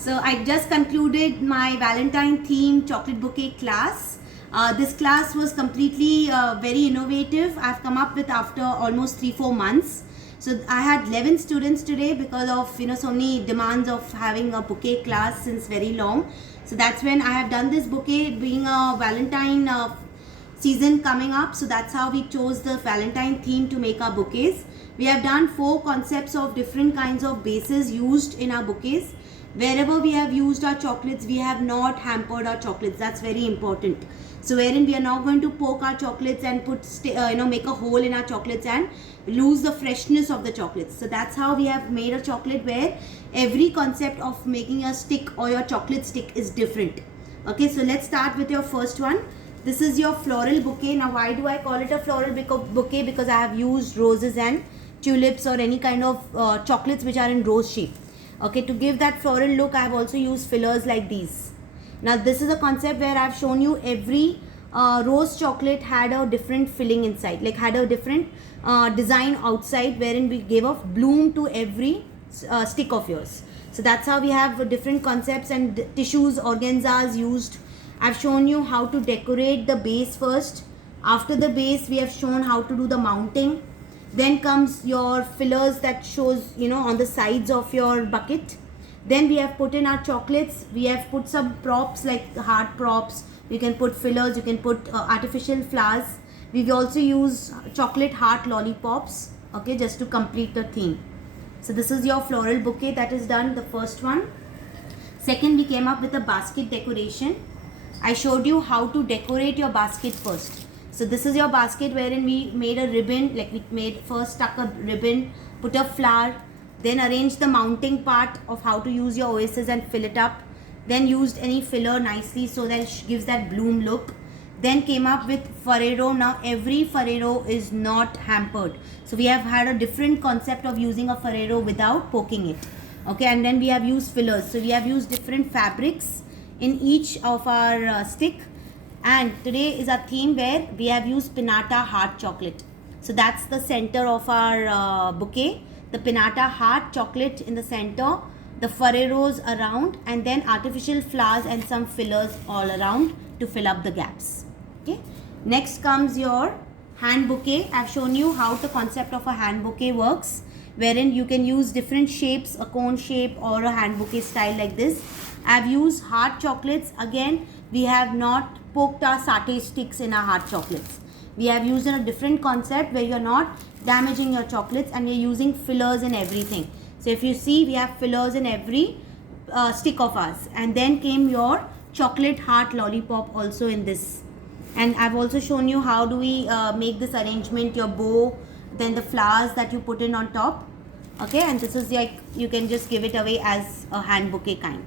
So I just concluded my Valentine theme chocolate bouquet class. This class was completely very innovative. I've come up with after almost 3-4 months. So I had 11 students today because of so many demands of having a bouquet class since very long. So that's when I have done this bouquet, being a Valentine season coming up. So that's how we chose the Valentine theme to make our bouquets. We have done 4 concepts of different kinds of bases used in our bouquets. Wherever we have used our chocolates, we have not hampered our chocolates. That's very important. So wherein we are not going to poke our chocolates and put make a hole in our chocolates and lose the freshness of the chocolates. So that's how we have made a chocolate where every concept of making a stick or your chocolate stick is different. Okay, so let's start with your first one. This is your floral bouquet. Now why do I call it a floral bouquet? Because I have used roses and tulips or any kind of chocolates which are in rose shape. Okay, to give that floral look, I have also used fillers like these. Now this is a concept where I have shown you every rose chocolate had a different filling inside, like had a different design outside, wherein we gave a bloom to every stick of yours. So that's how we have different concepts and tissues, organzas used. I've shown you how to decorate the base first. After the base, we have shown how to do the mounting. Then comes your fillers that shows on the sides of your bucket. Then we have put in our chocolates. We have put some props like heart props. You can put fillers, you can put artificial flowers. We've also used chocolate heart lollipops, okay, just to complete the theme. So this is your floral bouquet that is done, the first one. Second, we came up with a basket decoration. I showed you how to decorate your basket first. So this is your basket wherein we made a ribbon, like we made first stuck a ribbon, put a flower, then arranged the mounting part of how to use your oasis and fill it up. Then used any filler nicely so that it gives that bloom look. Then came up with Ferrero. Now every Ferrero is not hampered. So we have had a different concept of using a Ferrero without poking it. Okay, and then we have used fillers. So we have used different fabrics in each of our stick. And today is our theme where we have used Pinata Heart Chocolate. So that's the center of our bouquet. The Pinata Heart Chocolate in the center, the Ferreros around, and then artificial flowers and some fillers all around to fill up the gaps. Okay. Next comes your hand bouquet. I've shown you how the concept of a hand bouquet works, wherein you can use different shapes, a cone shape or a hand bouquet style like this. I've used heart chocolates. Again, we have not poked our satay sticks in our heart chocolates. We have used in a different concept where you're not damaging your chocolates, and we're using fillers in everything. So if you see, we have fillers in every stick of ours. And then came your chocolate heart lollipop also in this. And I've also shown you how do we make this arrangement, your bow, then the flowers that you put in on top. Okay, and this is like, you can just give it away as a hand bouquet kind.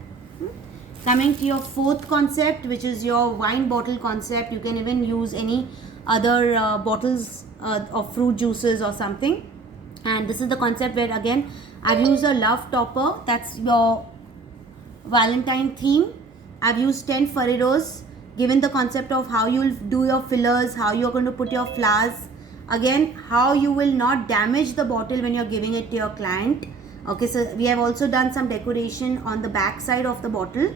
Coming to your fourth concept, which is your wine bottle concept. You can even use any other bottles of fruit juices or something. And this is the concept where again I've used a love topper. That's your Valentine theme. I've used 10 Ferreros, given the concept of how you will do your fillers, how you're going to put your flowers. Again, how you will not damage the bottle when you're giving it to your client. Okay, so we have also done some decoration on the back side of the bottle.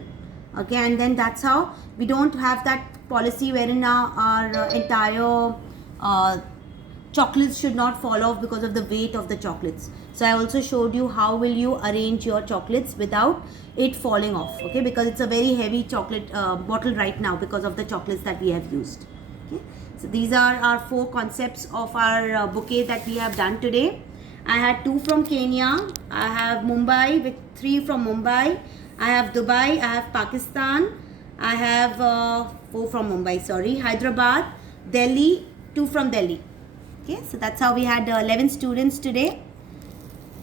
Okay, and then that's how we don't have that policy wherein our entire chocolates should not fall off because of the weight of the chocolates. So I also showed you how will you arrange your chocolates without it falling off. Okay, because it's a very heavy chocolate bottle right now because of the chocolates that we have used. Okay, so these are our 4 concepts of our bouquet that we have done today. I had 2 from Kenya. I have Mumbai with 3 from Mumbai. I have Dubai, I have Pakistan, I have 4 from Mumbai, sorry, Hyderabad, Delhi, 2 from Delhi. Okay, so that's how we had 11 students today,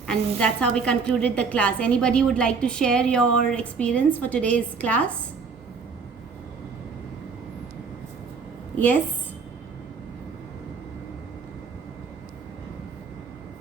and that's how we concluded the class. Anybody would like to share your experience for today's class? Yes?